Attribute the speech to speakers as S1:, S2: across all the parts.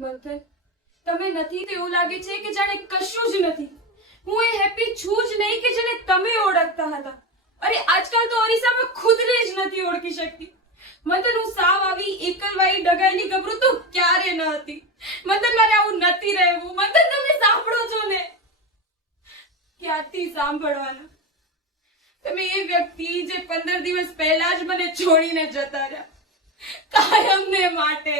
S1: મંથન, તમે નથી તો એવું લાગે છે કે જાણે કશું જ નથી. હું એ હેપી છું જ નહીં કે જેને તમે ઓળખતા હતા. અરે આજકાલ તો અરીસામાં ખુદને જ નથી ઓળખી શકતી. મંથન, હું સાવ આવી એકલવાઈ ડગાઈની ગભરું તો ક્યારે ન હતી. મંથન, મારે આવું નથી રહેવું. મંથન, તમે સાંભળો છો ને? ક્યાંથી સાંભળવાના? તમે એ વ્યક્તિ જે પંદર દિવસ પહેલા જ મને છોડીને જતા રહ્યા. કાયમને માટે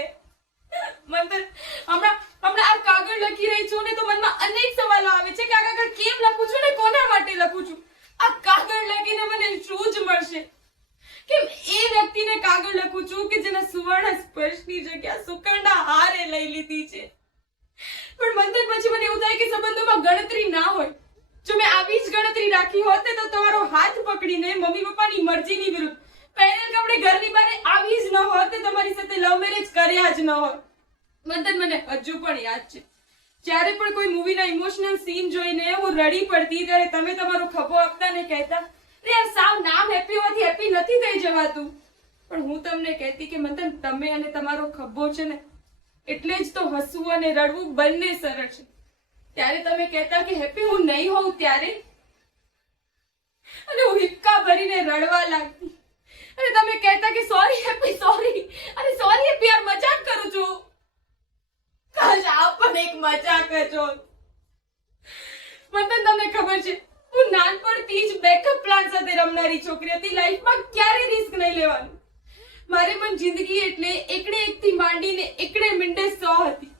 S1: મંથન હમણાં હમણાં આ કાગળ લખી રહી છું ને તો મનમાં અનેક સવાલો આવે છે કે આ કાગળ કેમ લખું છું ને કોના માટે લખું છું આ કાગળ લખીને મને શું જ મળશે કેમ એ વ્યક્તિને કાગળ લખું છું કે જેના સુવર્ણ સ્પર્શની જગ્યા સુકરણા હારે લઈ લીધી છે. પણ મંથન પછી મને એવું થાય કે સંબંધોમાં ગણતરી ના હોય. જો મેં આવી જ ગણતરી રાખી હોત તો તમારો હાથ પકડીને મમ્મી પપ્પાની મરજીની વિરુદ્ધ પહેરેલ કપડે ઘરની બહાર આવી જ ન હોત ને તમારી સાથે લવ મેરેજ કર્યા જ ન હોત. મંથન મને હજુ પણ યાદ છે. જ્યારે પણ કોઈ મૂવીના ઇમોશનલ સીન જોઈને હું રડી પડતી ત્યારે તમે તમારો ખભો આપતા ને કહેતા, રે સાવ નામ હેપી હોવાથી હેપી નથી થઈ જવાતું. પણ હું તમને કહેતી કે મંથન તમે અને તમારો ખભો છે ને, એટલે જ તો હસવું અને રડવું બંને સરળ છે. ત્યારે તમે કહેતા કે, હેપી, હું નહીં હોઉં ત્યારે? અને હું હિક્કા ભરીને રડવા લાગતી અને તમે કહેતા કે સોરી હેપી સોરી અને સોરી હેપી, યાર, મજાક કરું છું. કાશ આપ પણ એક મજાક છો મંથન તમને ખબર છે, હું નાનપણથી જ બેકઅપ પ્લાન સાથે રમનારી છોકરી હતી. લાઈફમાં ક્યારે રિસ્ક નહીં લેવાનું. મારે પણ જિંદગી એટલે એકડે એકથી માંડીને એકડે મિંડે સો હતી.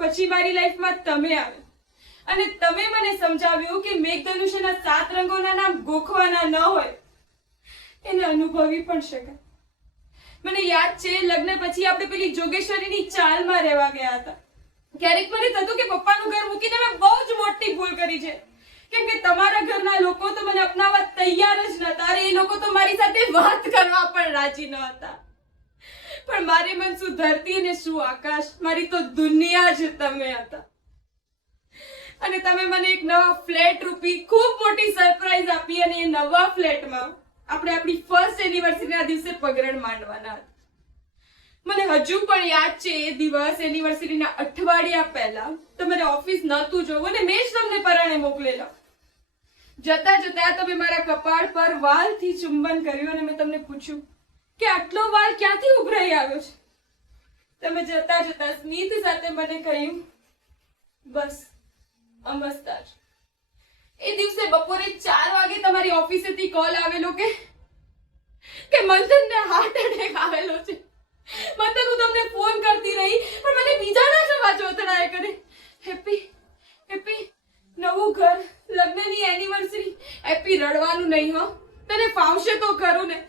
S1: પછી મારી લાઈફમાં તમે આવે અને તમે મને સમજાવ્યું કે મેઘધનુષ્યના સાત રંગોના નામ ગોખવાના ન હોય. એને અનુભવી પણ શકાય. મને યાદ છે, લગ્ન પછી આપણે પેલી જોગેશ્વરીની ચાલમાં રહેવા ગયા હતા. ક્યારેક મને થતું કે પપ્પાનું ઘર મૂકીને મેં બહુ જ મોટી ભૂલ કરી છે. કેમ કે તમારા ઘરના લોકો તો મને અપનાવવા તૈયાર જ નતા અરે એ લોકો તો મારી સાથે વાત કરવા પણ રાજી ન હતા મારે મન શું ધરતી ને શું આકાશ? મારી તો દુનિયા જ તમે હતા. અને તમે મને એક નવા ફ્લેટ રૂપી, ખૂબ મોટી સરપ્રાઈઝ આપી અને એ નવા ફ્લેટમાં આપણે આપણી ફર્સ્ટ એનિવર્સરીના દિવસે પગરણ માંડવાના હતા. મને હજુ પણ યાદ છે એ દિવસ એનિવર્સરીના અઠવાડિયા પહેલા. તમારે ઓફિસ નહોતું જોવું અને મેં જ તમને પરાણે મોકલેલા જતા જતા તમે મારા કપાળ પર વાલથી ચુંબન કર્યું અને મેં તમને પૂછ્યું કે આટલો વાલ ક્યાંથી ઉભરાઈ આવ્યો છે? તમે જતા જતા સ્મિત સાથે મને કહ્યું, બસ, અમસ્તા એ દિવસે બપોરે ચાર વાગે તમારી ઓફિસેથી કોલ આવેલો કે કે મંથનને હાર્ટ એટેક આવેલો છે. મંથન, હું તમને ફોન કરતી રહી, પણ મને બીજાના જ અવાજો અથડાયા કરે. હેપી હેપી, નવું ઘર, લગ્નની એનિવર્સરી હેપી રડવાનું નહીં હો. તને ફાવશે તો ખરું ને.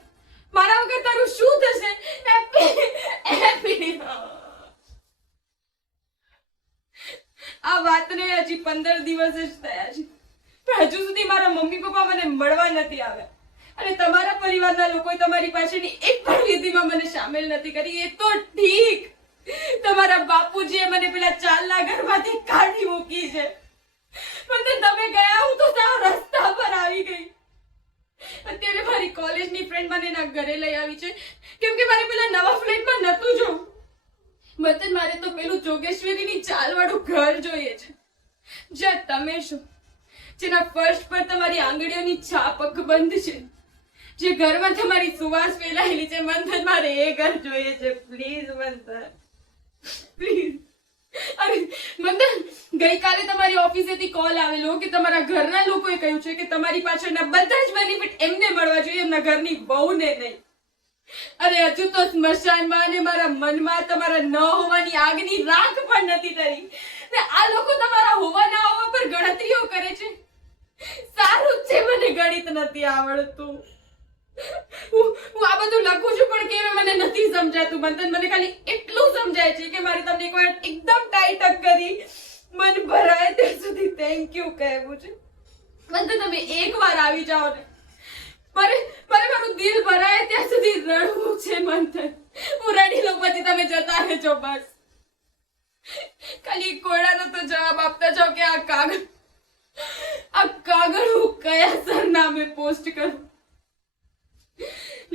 S1: મારા વગર તારું શું થશે? હેપી હેપી આ વાતને હજી પંદર દિવસ જ થયા છે. પણ હજુ સુધી મારા મમ્મી પપ્પા મને મળવા નથી આવ્યા. અને તમારા પરિવારના લોકોએ તમારી પાસેની એક પણ વિધિમાં મને સામેલ નથી કરી. એ તો ઠીક. તમારા બાપુજીએ મને પેલા ચાલના ઘરમાંથી કાઢી મૂકી છે. પણ તમે ગયા હું તો સાવ રસ્તા પર આવી ગઈ. અત્યારે મારી કોલેજની ફ્રેન્ડ મને એના ઘરે લઈ આવી છે. કેમ કે મારે પેલા નવા ફ્લેટમાં નતું જોવું વતન મારે તો પેલું જોગેશ્વરીની ચાલવાળું ઘર જોઈએ છે. જ્યાં તમે છો, જેના ફર્શ પર તમારી આંગળીઓની છાપ અકબંધ છે. જે ઘરમાં તમારી સુવાસ ફેલાયેલી છે. મંથન મારે એ ઘર જોઈએ છે. પ્લીઝ મંથન. પ્લીઝ ગઈકાલે તમારી ઓફિસેથી કોલ આવેલો કે તમારા ઘરના લોકોએ કહ્યું છે કે તમારી પાછળના બધા જ બેનિફિટ એમને મળવા જોઈએ, એમના ઘરની બહુને નહીં. અરે, હજુ તો સ્મશાનમાં અને મારા મનમાં તમારા ન હોવાની આગની રાખ પણ નથી ધરી. ને આ લોકો તમારા હોવા ના હોવા પર ગણતરીઓ કરે છે. સારું છે મને ગણિત નથી આવડતું. બધું લખું છું, પણ કેમ મને નથી સમજાતું? મંથન મને ખાલી એટલું સમજાય છે કે મારે તમને એકવાર એકદમ ટાઈટ અપ કરી મન ભરાય ત્યાં સુધી થેન્ક યુ કહેવું છે. મંથન તમે એકવાર આવી જાઓ ને. મારે મારે મારું દિલ ભરાય ત્યાં સુધી રડવું છે મંથન હું રડી લઉં, પછી તમે જતા રહેજો બસ. ખાલી કોયડાનો તો જવાબ આપતા જાઓ કે આ કાગળ આ કાગળ હું કયા સરનામે પોસ્ટ કરું?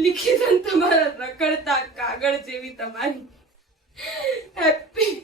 S1: લિખિત તમારા રખડતા કાગળ જેવી તમારી. હેપી